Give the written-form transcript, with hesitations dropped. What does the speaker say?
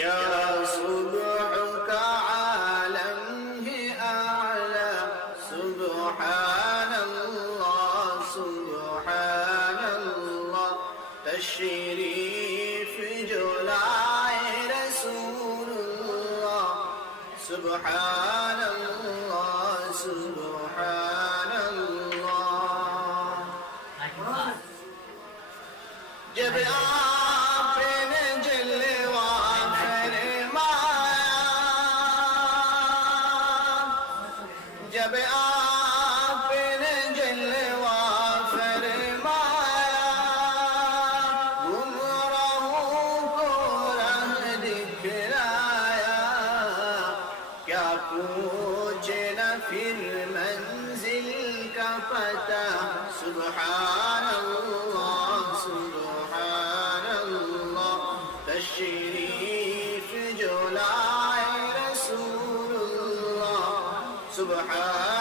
کیا صبح کا عالم ہے اعلی، سبحان اللہ سبحان اللہ، تشریف جو لائے رسول اللہ، سبحان اللہ سبحان اللہ۔ جب آپ نے جلوہ فرمایا، جب آپ نے جلوہ فرمایا، گمراہوں کو راہ دکھلایا، کیا پوچھنا پھر منزل کا پتہ، سبحان اللہ سبحان اللہ، تشریف جو لائے رسول اللہ، سبحان